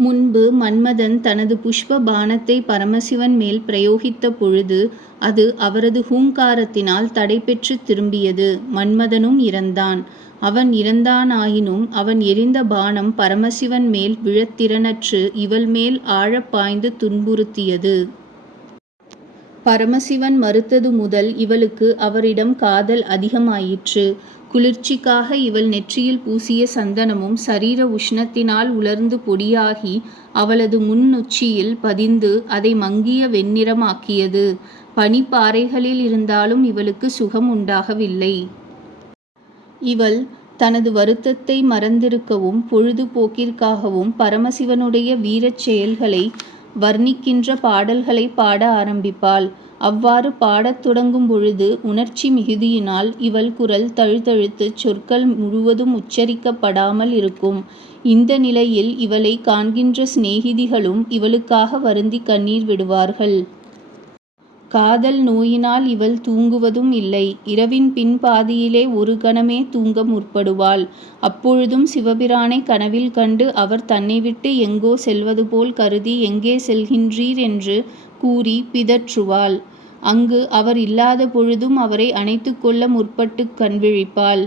முன்பு மன்மதன் தனது புஷ்ப பானத்தை பரமசிவன் மேல் பிரயோகித்த பொழுது அது அவரது ஹூங்காரத்தினால் தடைபெற்றுத் திரும்பியது. மன்மதனும் இறந்தான். அவன் இறந்தானாயினும் அவன் எறிந்த பானம் பரமசிவன் மேல் விழத்திறனற்று இவள் மேல் ஆழப்பாய்ந்து துன்புறுத்தியது. பரமசிவன் மறுத்தது முதல் இவளுக்கு அவரிடம் காதல் அதிகமாயிற்று. குளிர்ச்சிக்காக இவள் நெற்றியில் பூசிய சந்தனமும் சரீர உஷ்ணத்தினால் உலர்ந்து பொடியாகி அவளது முன் உச்சியில் பதிந்து அதை மங்கிய வெண்ணிறமாக்கியது. பனிப்பாறைகளில் இருந்தாலும் இவளுக்கு சுகம் உண்டாகவில்லை. இவள் தனது வருத்தத்தை மறந்திருக்கவும் பொழுதுபோக்கிற்காகவும் பரமசிவனுடைய வீரச் செயல்களை வர்ணிக்கின்ற பாடல்களைப் பாட ஆரம்பிப்பாள். அவ்வாறு பாடத் தொடங்கும் பொழுது உணர்ச்சி மிகுதியினால் இவள் குரல் தழுதழுத்துச் சொற்கள் முழுவதும் உச்சரிக்கப்படாமல் இருக்கும். இந்த நிலையில் இவளை காண்கின்ற சிநேகிதிகளும் இவளுக்காக வருந்தி கண்ணீர் விடுவார்கள். காதல் நோயினால் இவள் தூங்குவதும் இல்லை. இரவின் பின்பாதியிலே ஒரு கணமே தூங்க முற்படுவாள். அப்பொழுதும் சிவபிரானைக் கனவில் கண்டு அவர் தன்னை விட்டு எங்கோ செல்வது போல் கருதி எங்கே செல்கின்றீர் என்று கூறி பிதற்றுவாள். அங்கு அவர் இல்லாத பொழுதும் அவரை அணைத்து கொள்ள முற்பட்டுக் கண்விழிப்பாள்.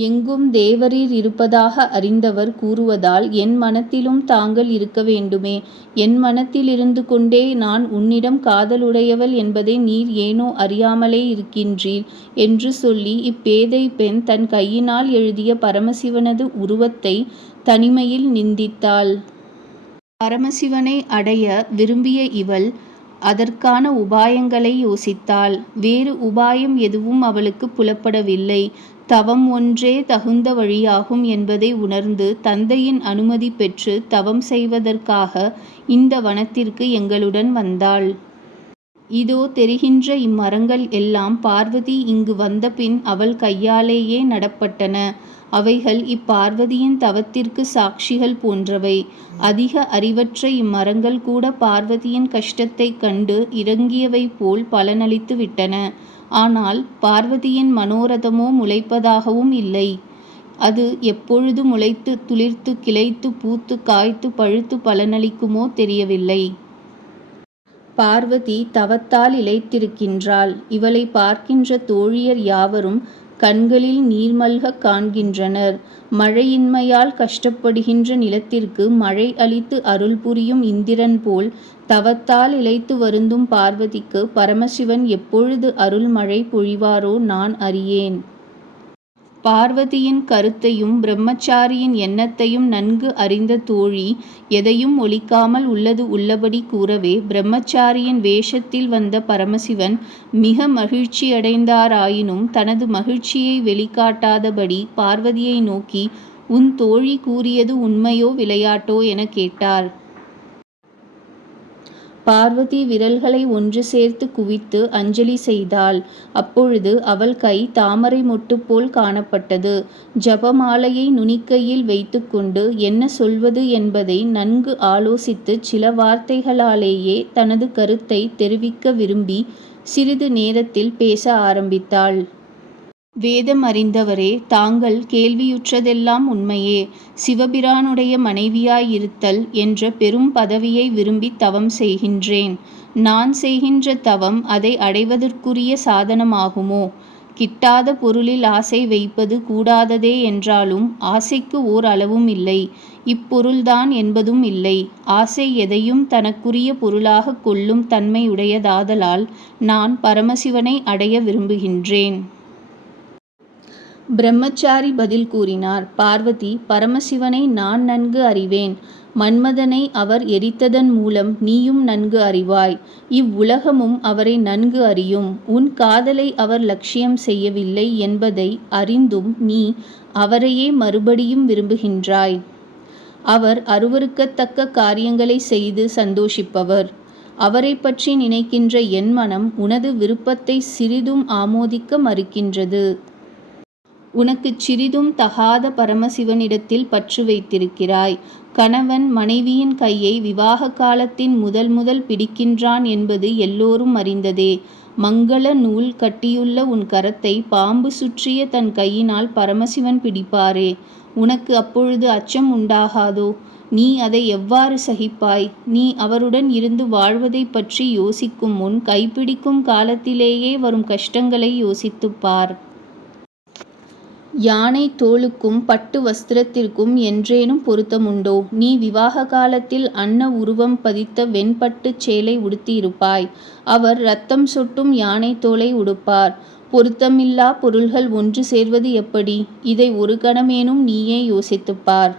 எங்கும் தேவரீர் இருப்பதாக அறிந்தவர் கூறுவதால் என் மனத்திலும் தாங்கள் இருக்க வேண்டுமே. என் மனத்திலிருந்து கொண்டே நான் உன்னிடம் காதலுடையவள் என்பதை நீர் ஏனோ அறியாமலே இருக்கின்றீர் என்று சொல்லி இப்பேதை பெண் தன் கையினால் எழுதிய பரமசிவனது உருவத்தை தனிமையில் நிந்தித்தாள். பரமசிவனை அடைய விரும்பிய இவள் அதற்கான உபாயங்களை யோசித்தாள். வேறு உபாயம் எதுவும் அவளுக்குப் புலப்படவில்லை. தவம் ஒன்றே தகுந்த வழியாகும் என்பதை உணர்ந்து தந்தையின் அனுமதி பெற்றுத் தவம் செய்வதற்காக இந்த வனத்திற்கு எங்களுடன் வந்தாள். இதோ தெரிகின்ற இம்மரங்கள் எல்லாம் பார்வதி இங்கு வந்தபின் அவள் கையாலேயே நடப்பட்டன. அவைகள் இப்பார்வதியின் தவத்திற்கு சாட்சிகள் போன்றவை. அதிக அறிவற்ற இம்மரங்கள் கூட பார்வதியின் கஷ்டத்தைக் கண்டு இறங்கியவை போல் பலனளித்து விட்டன. ஆனால் பார்வதியின் மனோரதமோ முளைப்பதாகவும் இல்லை. அது எப்பொழுது முளைத்து துளிர்த்து கிளைத்துப் பூத்து காய்த்து பழுத்துப் பலனளிக்குமோ தெரியவில்லை. பார்வதி தவத்தால் இழைத்திருக்கின்றாள் இவளை பார்க்கின்ற தோழியர் யாவரும் கண்களில் நீர்மல்க காண்கின்றனர். மழையின்மையால் கஷ்டப்படுகின்ற நிலத்திற்கு மழை அளித்து அருள் புரியும் இந்திரன் போல் தவத்தால் இழைத்து வருந்தும் பார்வதிக்கு பரமசிவன் எப்பொழுது அருள் மழை பொழிவாரோ நான் அறியேன். பார்வதியின் கருத்தையும் பிரம்மச்சாரியின் எண்ணத்தையும் நன்கு அறிந்த தோழி எதையும் ஒளிக்காமல் உள்ளது உள்ளபடி கூறவே பிரம்மச்சாரியின் வேஷத்தில் வந்த பரமசிவன் மிக மகிழ்ச்சியடைந்தாராயினும் தனது மகிழ்ச்சியை வெளிக்காட்டாதபடி பார்வதியை நோக்கி உன் தோழி கூறியது உண்மையோ விளையாட்டோ எனக் கேட்டார். பார்வதி விரல்களை ஒன்று சேர்த்து குவித்து அஞ்சலி செய்தாள். அப்பொழுது அவள் கை தாமரை மொட்டு போல் காணப்பட்டது. ஜபமாலையை நுனிக்கையில் வைத்துக்கொண்டு என்ன சொல்வது என்பதை நன்கு ஆலோசித்துச் சில வார்த்தைகளாலேயே தனது கருத்தை தெரிவிக்க விரும்பி சிறிது நேரத்தில் பேச ஆரம்பித்தாள். வேதம் அறிந்தவரே தாங்கள் கேள்வியுற்றதெல்லாம் உண்மையே. சிவபிரானுடைய மனைவியாயிருத்தல் என்ற பெரும் பதவியை விரும்பித் தவம் செய்கின்றேன். நான் செய்கின்ற தவம் அதை அடைவதற்குரிய சாதனமாகுமோ? கிட்டாத பொருளில் ஆசை வைப்பது கூடாததே என்றாலும் ஆசைக்கு ஓர் அளவும் இல்லை. இப்பொருள்தான் என்பதும் இல்லை. ஆசை எதையும் தனக்குரிய பொருளாகக் கொள்ளும் தன்மையுடையதாதலால் நான் பரமசிவனை அடைய விரும்புகின்றேன். பிரம்மச்சாரி பதில் கூறினார் பார்வதி பரமசிவனை நான் நன்கு அறிவேன். மன்மதனை அவர் எரித்ததன் மூலம் நீயும் நன்கு அறிவாய். இவ்வுலகமும் அவரை நன்கு அறியும். உன் காதலை அவர் லட்சியம் செய்யவில்லை என்பதை அறிந்தும் நீ அவரையே மறுபடியும் விரும்புகின்றாய். அவர் அருவருக்கத்தக்க காரியங்களைச் செய்து சந்தோஷிப்பவர். அவரைப்பற்றி நினைக்கின்ற என் மனம் உனது விருப்பத்தை சிறிதும் ஆமோதிக்க மறுக்கின்றது. உனக்குச் சிறிதும் தகாத பரமசிவனிடத்தில் பற்று வைத்திருக்கிறாய். கணவன் மனைவியின் கையை விவாக காலத்தின் முதல் முதல் பிடிக்கின்றான் என்பது எல்லோரும் அறிந்ததே. மங்கள நூல் கட்டியுள்ள உன் கரத்தை பாம்பு சுற்றிய தன் கையினால் பரமசிவன் பிடிப்பாரே. உனக்கு அப்பொழுது அச்சம் உண்டாகாதோ? நீ அதை எவ்வாறு சகிப்பாய் நீ அவருடன் இருந்து வாழ்வதைப் பற்றி யோசிக்கும் முன் கைப்பிடிக்கும் காலத்திலேயே வரும் கஷ்டங்களை யோசித்துப் யானை தோளுக்கும் தோலுக்கும் பட்டு வஸ்திரத்திற்கும் என்றேனும் பொருத்தமுண்டோ? நீ விவாக காலத்தில் அன்ன உருவம் பதித்த வெண்பட்டுச் சேலை உடுத்தியிருப்பாய். அவர் இரத்தம் சொட்டும் யானை தோலை உடுப்பார். பொருத்தமில்லா பொருள்கள் ஒன்று சேர்வது எப்படி? இதை ஒரு கணமேனும் நீயே யோசித்துப்பார்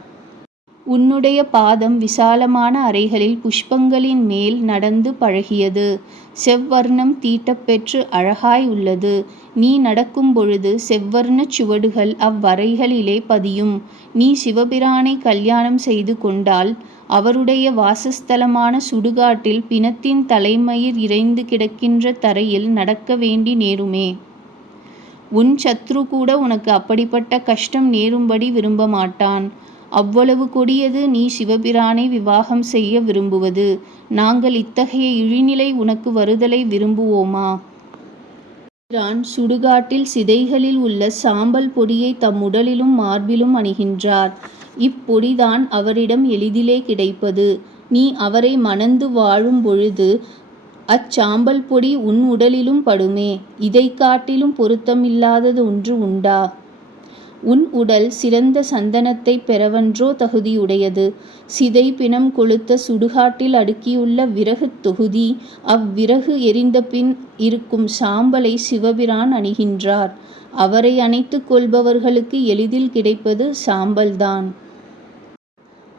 உன்னுடைய பாதம் விசாலமான அறைகளில் புஷ்பங்களின் மேல் நடந்து பழகியது. செவ்வர்ணம் தீட்டப்பெற்று அழகாய் உள்ளது. நீ நடக்கும்பொழுது செவ்வர்ணச் சுவடுகள் அவ்வறைகளிலே பதியும். நீ சிவபிரானை கல்யாணம் செய்து கொண்டால் அவருடைய வாசஸ்தலமான சுடுகாட்டில் பிணத்தின் தலைமயிர் இரைந்து கிடக்கின்ற தரையில் நடக்க வேண்டி நேருமே. உன் சத்ரு கூட உனக்கு அப்படிப்பட்ட கஷ்டம் நேரும்படி விரும்பமாட்டான். அவ்வளவு கொடியது நீ சிவபிரானை விவாகம் செய்ய விரும்புவது. நாங்கள் இத்தகைய இழிநிலை உனக்கு வருதலை விரும்புவோமா? பிரான் சுடுகாட்டில் சிதைகளில் உள்ள சாம்பல் பொடியை தம் உடலிலும் மார்பிலும் அணிகின்றார். இப்பொடிதான் அவரிடம் எளிதிலே கிடைப்பது. நீ அவரை மணந்து வாழும் பொழுது அச்சாம்பல் பொடி உன் உடலிலும் படுமே. இதைக் காட்டிலும் பொருத்தமில்லாதது ஒன்று உண்டா? உன் உடல் சிறந்த சந்தனத்தைப் பெறவன்றோ தகுதியுடையது? சிதை பிணம் கொழுத்த சுடுகாட்டில் அடுக்கியுள்ள விறகுத் தொகுதி அவ்விறகு எரிந்தபின் இருக்கும் சாம்பலை சிவபிரான் அணிகின்றார். அவரை அணைத்துக் கொள்பவர்களுக்கு எளிதில் கிடைப்பது சாம்பல்தான்.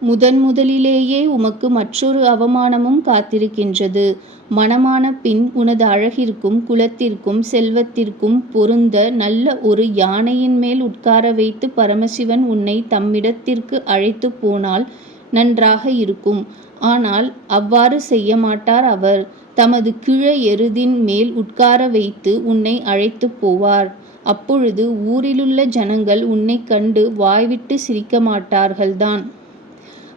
முதன் முதலிலேயே உமக்கு மற்றொரு அவமானமும் காத்திருக்கின்றது. மணமான பின் உனது அழகிற்கும் குலத்திற்கும் செல்வத்திற்கும் பொருந்த நல்ல ஒரு யானையின் மேல் உட்கார வைத்து பரமசிவன் உன்னை தம்மிடத்திற்கு அழைத்துப் போனால் நன்றாக இருக்கும். ஆனால் அவ்வாறு செய்ய மாட்டார் அவர். தமது கிழ எருதின் மேல் உட்கார வைத்து உன்னை அழைத்துப் போவார். அப்பொழுது ஊரிலுள்ள ஜனங்கள் உன்னைக் கண்டு வாய்விட்டு சிரிக்க மாட்டார்கள்தான்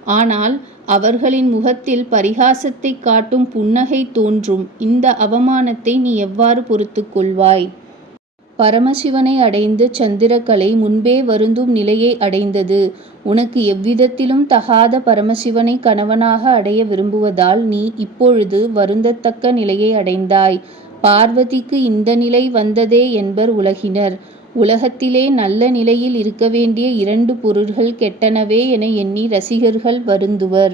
ஆனால் அவர்களின் முகத்தில் பரிகாசத்தை காட்டும் புன்னகை தோன்றும். இந்த அவமானத்தை நீ எவ்வாறு பொறுத்து கொள்வாய்? பரமசிவனை அடைந்து சந்திரகலை முன்பே வருந்தும் நிலையை அடைந்தது. உனக்கு எவ்விதத்திலும் தகாத பரமசிவனைக் கணவனாக அடைய விரும்புவதால் நீ இப்பொழுது வருந்தத்தக்க நிலையை அடைந்தாய். பார்வதிக்கு இந்த நிலை வந்ததே என்பர் உலகினர். உலகத்திலே நல்ல நிலையில் இருக்க வேண்டிய இரண்டு பொருள்கள் கெட்டனவே என எண்ணி ரசிகர்கள் வருந்துவர்.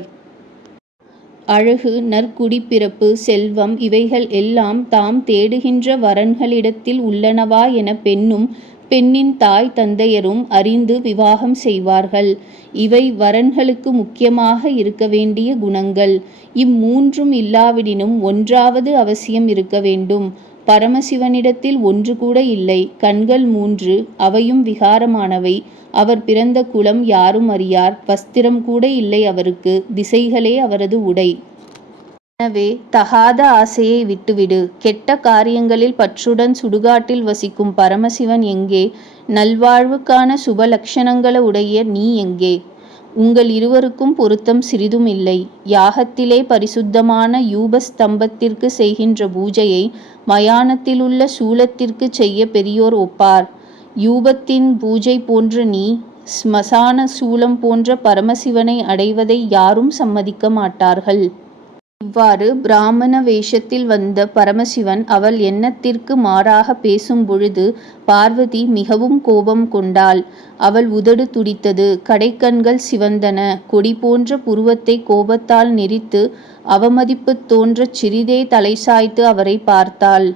அழகு நற்குடிப்பிறப்பு செல்வம் இவைகள் எல்லாம் தாம் தேடுகின்ற வரன்களிடத்தில் உள்ளனவா என பெண்ணும் பெண்ணின் தாய் தந்தையரும் அறிந்து விவாகம் செய்வார்கள். இவை வரன்களுக்கு முக்கியமாக இருக்க வேண்டிய குணங்கள். இம்மூன்றும் இல்லாவிடினும் ஒன்றாவது அவசியம் இருக்க வேண்டும். பரமசிவனிடத்தில் ஒன்று கூட இல்லை. கண்கள் மூன்று. அவையும் விகாரமானவை. அவர் பிறந்த குலம் யாரும் அறியார். வஸ்திரம் கூட இல்லை அவருக்கு. திசைகளே அவரது உடை. எனவே தகாத ஆசையை விட்டுவிடு. கெட்ட காரியங்களில் பற்றுடன் சுடுகாட்டில் வசிக்கும் பரமசிவன் எங்கே? நல்வாழ்வுக்கான சுப உடைய நீ எங்கே? உங்கள் இருவருக்கும் பொருத்தம் சிறிதும் இல்லை. யாகத்திலே பரிசுத்தமான யூபஸ்தம்பத்திற்கு செய்கின்ற பூஜையை மயானத்திலுள்ள சூலத்திற்குச் செய்ய பெரியோர் ஒப்பார். யூபத்தின் பூஜை போன்ற நீ ஸ்மசான சூலம் போன்ற பரமசிவனை அடைவதை யாரும் சம்மதிக்க மாட்டார்கள். இவ்வாறு பிராமண வேஷத்தில் வந்த பரமசிவன் அவள் எண்ணத்திற்கு மாறாகப் பேசும் பொழுது பார்வதி மிகவும் கோபம் கொண்டாள். அவள் உதடு துடித்தது. கடைக்கண்கள் சிவந்தன. கொடி போன்ற புருவத்தைக் கோபத்தால் நெரித்து அவமதிப்புத் தோன்றச் சிறிதே தலை சாய்த்து அவரைப் பார்த்தாள்.